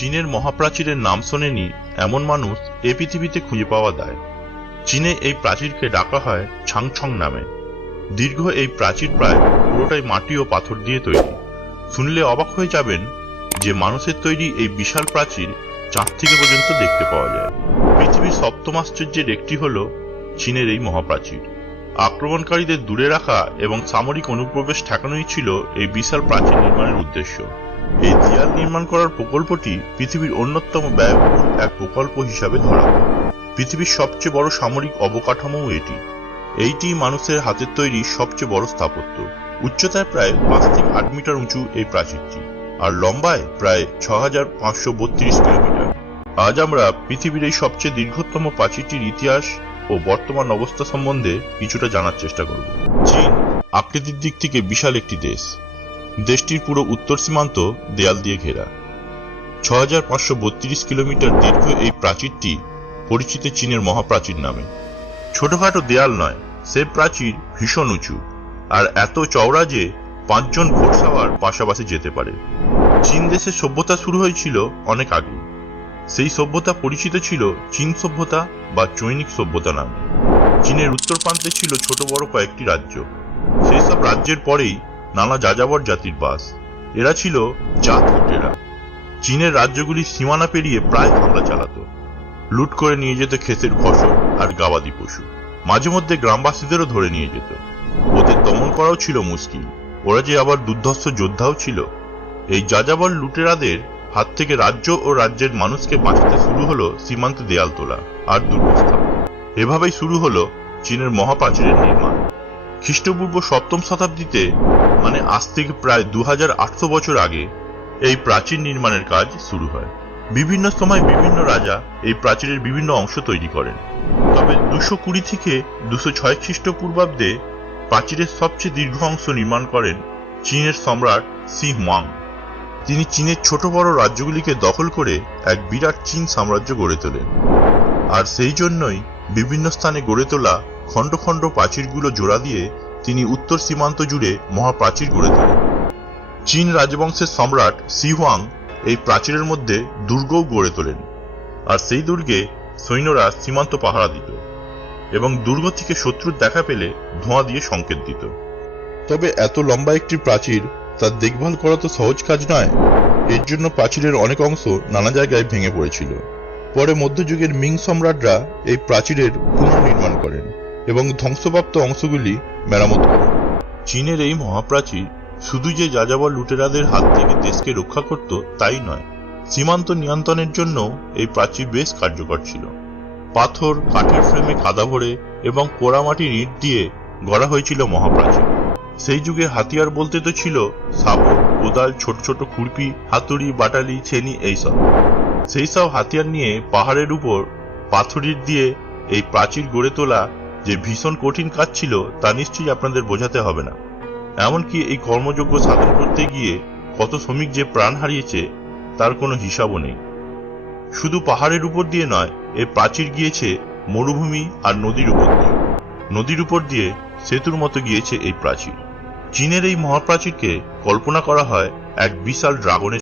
চীনের মহাপ্রাচীরের নাম শোনেনি এমন মানুষ এ পৃথিবীতে খুঁজে পাওয়া যায়। চীনে এই প্রাচীরকে ডাকা হয় ছাংছং নামে। দীর্ঘ এই প্রাচীর প্রায় পুরোটাই মাটি ও পাথর দিয়ে তৈরি। শুনলে অবাক হয়ে যাবেন যে মানুষের তৈরি এই বিশাল প্রাচীর চাঁদ থেকে পর্যন্ত দেখতে পাওয়া যায়। পৃথিবীর সপ্তম আশ্চর্যের একটি হল চীনের এই মহাপ্রাচীর। আক্রমণকারীদের দূরে রাখা এবং সামরিক অনুপ্রবেশ ঠেকানোই ছিল এই বিশাল প্রাচীর নির্মাণের উদ্দেশ্য। এই দেয়াল নির্মাণ করার প্রকল্পটি পৃথিবীর অন্যতম ব্যয়বহুল এক প্রকল্প হিসাবে ধরা হয়। পৃথিবীর সবচেয়ে বড় সামরিক অবকাঠামোও এইটি মানুষের হাতের তৈরি সবচেয়ে বড় স্থাপত্য। উচ্চতায় প্রায় 5 থেকে 8 মিটার উঁচু এই প্রাচীরটি, আর লম্বায় প্রায় 6532 কিলোমিটার। আজ আমরা পৃথিবীর এই সবচেয়ে দীর্ঘতম প্রাচীরটির ইতিহাস ও বর্তমান অবস্থা সম্বন্ধে কিছুটা জানার চেষ্টা করব। চীন আকৃতির দিক থেকে বিশাল একটি দেশ। দেশটির পুরো উত্তর সীমান্ত দেয়াল দিয়ে ঘেরা। 6532 কিলোমিটার দীর্ঘ এই প্রাচীরটি পরিচিত চীনের মহাপ্রাচীর নামে। ছোটখাটো দেয়াল নয়, সে প্রাচীর ভীষণ উঁচু আর এত চওড়া যে 5 জন ঘোড়সাওয়ার পাশাপাশি যেতে পারে। চীন দেশের সভ্যতা শুরু হয়েছিল অনেক আগে। সেই সভ্যতা পরিচিত ছিল চীন সভ্যতা বা চৈনিক সভ্যতা নামে। চীনের উত্তর প্রান্তে ছিল ছোট বড় কয়েকটি রাজ্য। সেই সব রাজ্যের পরেই নানা যাযাবর জাতির বাস। এরা ছিল জাত লুটেরা। চীনের রাজ্যগুলির সীমানা পেরিয়ে প্রায় হামলা চালাতো। লুট করে নিয়ে যেত ক্ষেতের ফসল আর গবাদি পশু। মাঝে মধ্যে গ্রামবাসীদেরও ধরে নিয়ে যেত। ওদের দমন করাও ছিল মুশকিল। ওরা যে আবার দুর্ধর্ষ যোদ্ধাও ছিল। এই যাযাবর লুটেরাদের হাত থেকে রাজ্য ও রাজ্যের মানুষকে বাঁচাতে শুরু হলো সীমান্ত দেয়াল তোলা আর দুর্গ স্থাপন। এভাবেই শুরু হলো চীনের মহাপ্রাচীরের নির্মাণ। খ্রিস্টপূর্ব 7ম শতাব্দীতে, মানে আজ থেকে প্রায় 2800 বছর আগে, এই প্রাচীর নির্মাণের কাজ শুরু হয়। বিভিন্ন সময় বিভিন্ন রাজা এই প্রাচীরের বিভিন্ন অংশ তৈরি করেন। তবে 220 থেকে 206 খ্রিস্টপূর্বাব্দে প্রাচীরের সবচেয়ে দীর্ঘ অংশ নির্মাণ করেন চীনের সম্রাট শি হুয়াং। তিনি চীনের ছোট বড় রাজ্যগুলিকে দখল করে এক বিরাট চীন সাম্রাজ্য গড়ে তোলেন। আর সেই জন্যই বিভিন্ন স্থানে গড়ে তোলা খণ্ড খণ্ড প্রাচীরগুলো জোড়া দিয়ে তিনি উত্তর সীমান্ত জুড়ে মহাপ্রাচীর গড়ে তোলেন। চীন রাজবংশের সম্রাট শি হুয়াং এই প্রাচীরের মধ্যে দুর্গও গড়ে তোলেন, আর সেই দুর্গে সৈন্যরা সীমান্ত পাহারা দিত এবং দুর্গ থেকে শত্রুর দেখা পেলে ধোঁয়া দিয়ে সংকেত দিত। তবে এত লম্বা একটি প্রাচীর, তার দেখভাল করা তো সহজ কাজ নয়। এর জন্য প্রাচীরের অনেক অংশ নানা জায়গায় ভেঙে পড়েছিল। পরে মধ্যযুগের মিং সম্রাটরা এই প্রাচীরের পুনর্নির্মাণ করেন এবং ধ্বংসপ্রাপ্ত অংশগুলি মেরামত করেন। চীনের এই মহাপ্রাচীর শুধু যে যাযাবর লুটেরাদের হাত থেকে দেশকে রক্ষা করত তাই নয়, সীমান্ত নিয়ন্ত্রণের জন্য এই প্রাচীর বেশ কার্যকর ছিল। পাথর, কাঠের ফ্রেমে কাদা ভরে এবং পোড়ামাটির ইট দিয়ে গড়া হয়েছিল মহাপ্রাচীর। সেই যুগে হাতিয়ার বলতে তো ছিল শাবল, কোদাল, ছোট ছোট খুরপি, হাতুড়ি, বাটালি, ছেনি, এইসব। সেই সব হাতিয়ার নিয়ে পাহাড়ের উপর পাথর দিয়ে এই প্রাচীর গড়ে তোলা যে ভীষণ কঠিন কাজ ছিল তা নিশ্চয়ই আপনাদের বোঝাতে হবে না। এমনকি এই কর্মযজ্ঞ সাধন করতে গিয়ে কত শ্রমিক যে প্রাণ হারিয়েছে তার কোনো হিসাবও নেই। শুধু পাহাড়ের উপর দিয়ে নয়, এই প্রাচীর গিয়েছে মরুভূমি আর নদীর উপর দিয়ে। নদীর উপর দিয়ে সেতুর মতো গিয়েছে এই প্রাচীর। চীনের এই মহাপ্রাচীরকে কল্পনা করা হয় এক বিশাল ড্রাগনের